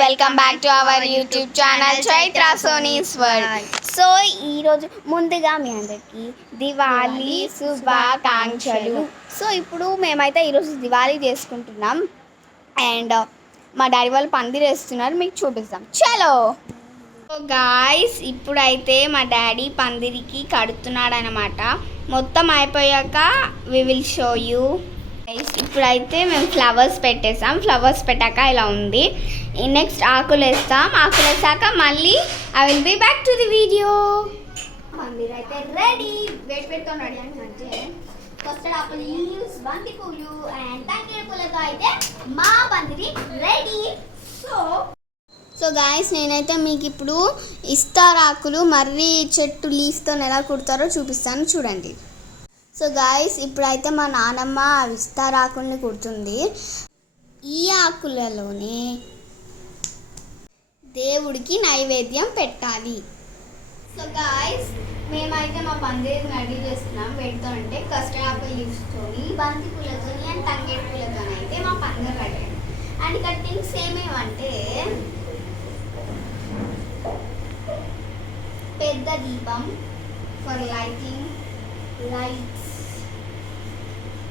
Welcome back to our YouTube channel Chaitra Soni's world so ఈరోజు ముందుగా మీ అందరికీ దివాళీ శుభాకాంక్షలు. సో ఇప్పుడు మేమైతే ఈరోజు దివాళీ చేసుకుంటున్నాం. అండ్ మా డాడీ వాళ్ళు పందిరి వేస్తున్నారు మీకు చూపిస్తాం చలో. సో గాయస్ ఇప్పుడైతే మా డాడీ పందిరికి కడుతున్నాడు అనమాట మొత్తం అయిపోయాక వి విల్ షో యూ ఇప్పుడైతే మేము ఫ్లవర్స్ పెట్టేసాం. ఫ్లవర్స్ పెట్టాక ఇలా ఉంది. నెక్స్ట్ ఆకులు వేస్తాం. ఆకులు వేసాక మళ్ళీ I will be back to the video పందిరి అయితే రెడీ వేడి పెట్టుతో రెడీ అంటే లీవ్స్ బంతి పూలు అండ్ తంగేడు పూలతో అయితే మా రెడీ సో సో గాయస్ నేనైతే మీకు ఇప్పుడు ఇస్తారాకులు మర్రి చెట్టు లీఫ్తో ఎలా కుడతారో చూపిస్తాను. చూడండి. సో గాయస్ ఇప్పుడైతే మా నానమ్మ విస్తారాకుల్ని కుడుతుంది ఈ ఆకులలోనే దేవుడికి నైవేద్యం పెట్టాలి. సో గాయస్ మేమైతే మా పందిరి రెడీ చేస్తున్నాం. పెడుతూ అంటే కస్టర్డ్ ఆపిల్ లీవ్స్తోని బంతి పూలతోని అండ్ తంగేడు పూలతోని అయితే మా పందిరి రెడీ అండ్ అండ్ థింగ్స్ ఏమేమంటే పెద్ద దీపం ఫర్ లైటింగ్ లైట్స్.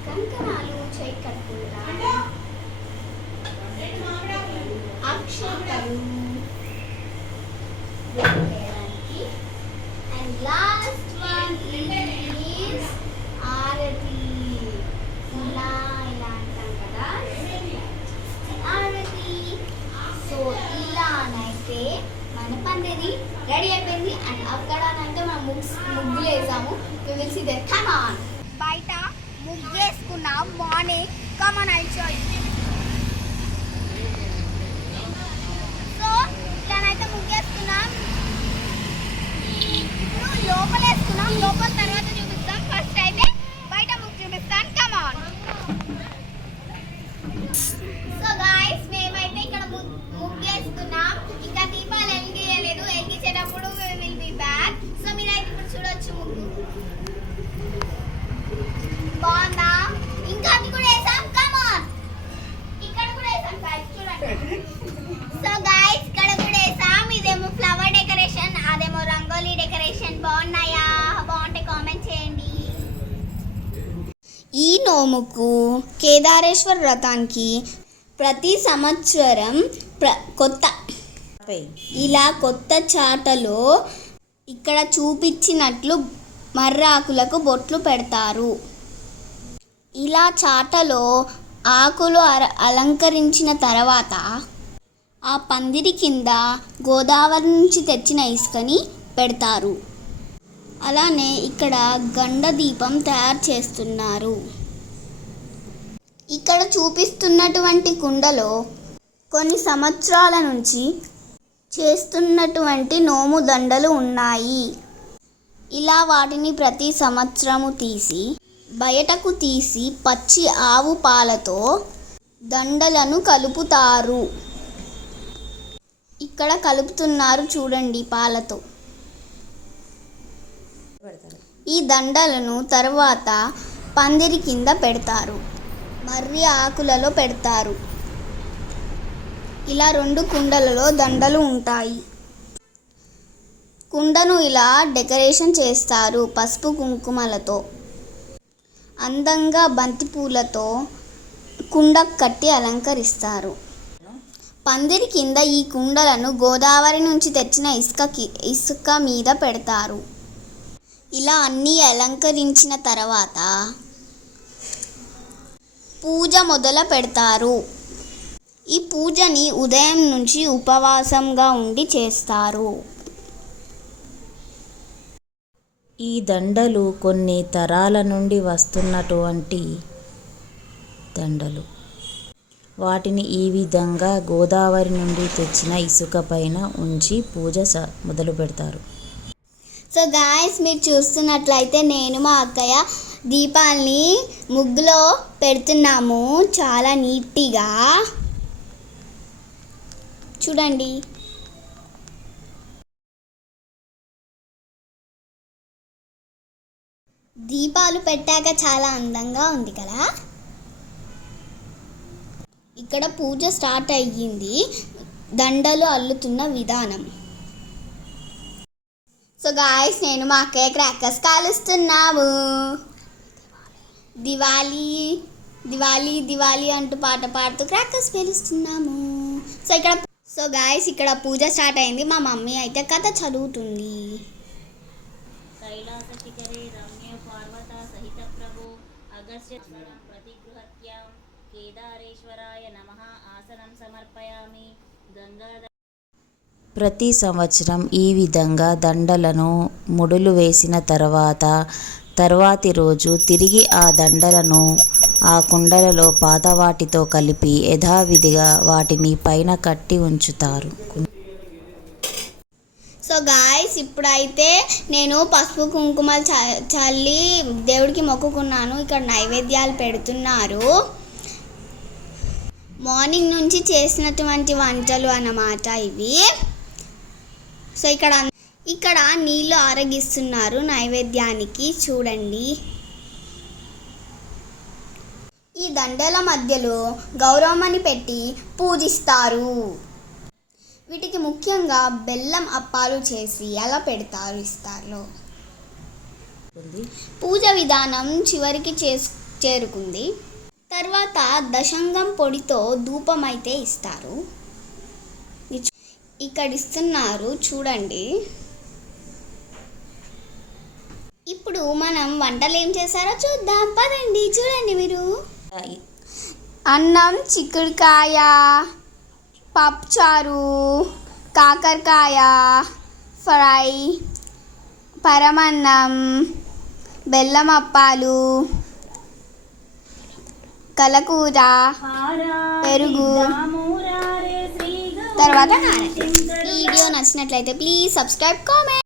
కంకణాలు చేయి కట్టుకుంటా అక్షతలు వేయడానికి and last one is aarti ఇలా ఇలా అంటాం కదా ఆరతి సో ఇలానైతే మన రెడీ అయిపోయింది. అండ్ అక్కడ అంటే మనం ముగ్స్ ముగ్గులు వేసాము. Will see the come on బయట ముగ్గు వేసుకున్నాం. Morning come on I show so ఇలానైతే ముగ్గు వేసుకున్నాం ఇప్పుడు లోపల వేసుకున్నాం లోపల తర్వాత చూపిస్తాం ఫస్ట్ అయితే బయట ముగ్గు చూపిస్తాను కమ్ ఆన్ సో గాయ్స్ మేమైతే ఇక్కడ ము- ముగ్గేస్తున్నాం ఇంకా దీపాలు వెలిగించలేదు వెలిగించేటప్పుడు విల్ బి బ్యాక్ సో మీరైతే ఇప్పుడు చూడొచ్చు ముగ్గు బాగుందా ఇంకా అది కూడా వేసాం కమ్ ఆన్ ఇక్కడ కూడా వేసాం guys, చూడండి సో గాయ్స్ ఇక్కడ కూడా వేసాం ఇదేమో ఫ్లవర్ డెకరేషన్ అదేమో రంగోలీ డెకరేషన్ బాగున్నాయా బాగుంటే కామెంట్ చేయండి ఈ నోముకు కేదారేశ్వర వ్రతానికి ప్రతి సంవత్సరం ప్ర కొత్త ఇలా కొత్త చాటలో ఇక్కడ చూపించినట్లు మర్రాకులకు బొట్లు పెడతారు. ఇలా చాటలో ఆకులు అలంకరించిన తర్వాత ఆ పందిరి కింద గోదావరి నుంచి తెచ్చిన ఇసుకని పెడతారు. అలానే ఇక్కడ గండ దీపం తయారు చేస్తున్నారు. ఇక్కడ చూపిస్తున్నటువంటి కుండలో కొన్ని సంవత్సరాల నుంచి చేస్తున్నటువంటి నోము దండలు ఉన్నాయి. ఇలా వాటిని ప్రతి సంవత్సరము తీసి బయటకు తీసి పచ్చి ఆవు పాలతో దండలను కలుపుతారు. ఇక్కడ కలుపుతున్నారు చూడండి పాలతో. ఈ దండలను తర్వాత పందిరి కింద పెడతారు. మర్రి ఆకులలో పెడతారు. ఇలా రెండు కుండలలో దండలు ఉంటాయి. కుండను ఇలా డెకరేషన్ చేస్తారు పసుపు కుంకుమలతో. అందంగా బంతిపూలతో కుండ కట్టి అలంకరిస్తారు. పందిరి కింద ఈ కుండలను గోదావరి నుంచి తెచ్చిన ఇసుకకి ఇసుక మీద పెడతారు. ఇలా అన్నీ అలంకరించిన తర్వాత పూజ మొదలు పెడతారు. ఈ పూజని ఉదయం నుంచి ఉపవాసంగా ఉండి చేస్తారు. ఈ దండలు కొన్ని తరాల నుండి వస్తున్నటువంటి దండలు. వాటిని ఈ విధంగా గోదావరి నుండి తెచ్చిన ఇసుక పైన ఉంచి పూజ స- మొదలు పెడతారు. సో గాయస్ మీరు చూస్తున్నట్లయితే నేను మా అక్కయ్య దీపాల్ని ముగ్గులో పెడుతున్నాము. చాలా నీట్గా. చూడండి. దీపాలు పెట్టాక చాలా అందంగా ఉంది కదా. ఇక్కడ పూజ స్టార్ట్ అయ్యింది. దండలు అల్లుతున్న విధానం. సో గాయస్ నేను మా అక్కయ్య క్రాకర్స్ కాలుస్తున్నాము. దివాళీ దివాళీ దివాళీ అంటూ పాట పాడుతూ క్రాకర్స్ పేలుస్తున్నాము. సో ఇక్కడ సో గాయస్ ఇక్కడ పూజ స్టార్ట్ అయింది. మా మమ్మీ అయితే కథ చదువుతుంది. కైలాస శిఖరే రమ్య పార్వత సహిత ప్రభు అగస్త్య ప్రతిగృహత్యాం కేదారేశ్వరాయ నమ ఆసనం సమర్పయామి గంగాధర ప్రతి సంవత్సరం ఈ విధంగా దండలను ముడులు వేసిన తర్వాత తర్వాతి రోజు తిరిగి ఆ దండలను ఆ కుండలలో పాత వాటితో కలిపి యథావిధిగా వాటిని పైన కట్టి ఉంచుతారు. సో గాయస్ ఇప్పుడైతే నేను పసుపు కుంకుమలు చ- చల్లి దేవుడికి మొక్కుకున్నాను. ఇక్కడ నైవేద్యాలు పెడుతున్నారు. మార్నింగ్ నుంచి చేసినటువంటి వంటలు అన్నమాట ఇవి. సో ఇక్కడ ఇక్కడ నీళ్ళు ఆరగిస్తున్నారు నైవేద్యానికి. చూడండి. ఈ దండల మధ్యలో గౌరవమని పెట్టి పూజిస్తారు. వీటికి ముఖ్యంగా బెల్లం అప్పాలు చేసి అలా పెడతారు ఇస్తారు. పూజ విధానం చివరికి చేసు చేరుకుంది. తర్వాత దశంగం పొడితో ధూపమైతే ఇస్తారు. ఇక్కడ ఇస్తున్నారు చూడండి. ఇప్పుడు మనం వంటలు ఏం చేశారో చూద్దాం. పదండి చూడండి మీరు. అన్నం చిక్కుడుకాయ పప్పుచారు కాకరకాయ ఫ్రై పరమన్నం బెల్లం అప్పాలు కలకూర పెరుగు తర్వాత ఈ వీడియో నచ్చినట్లయితే ప్లీజ్ సబ్స్క్రైబ్ కామెంట్.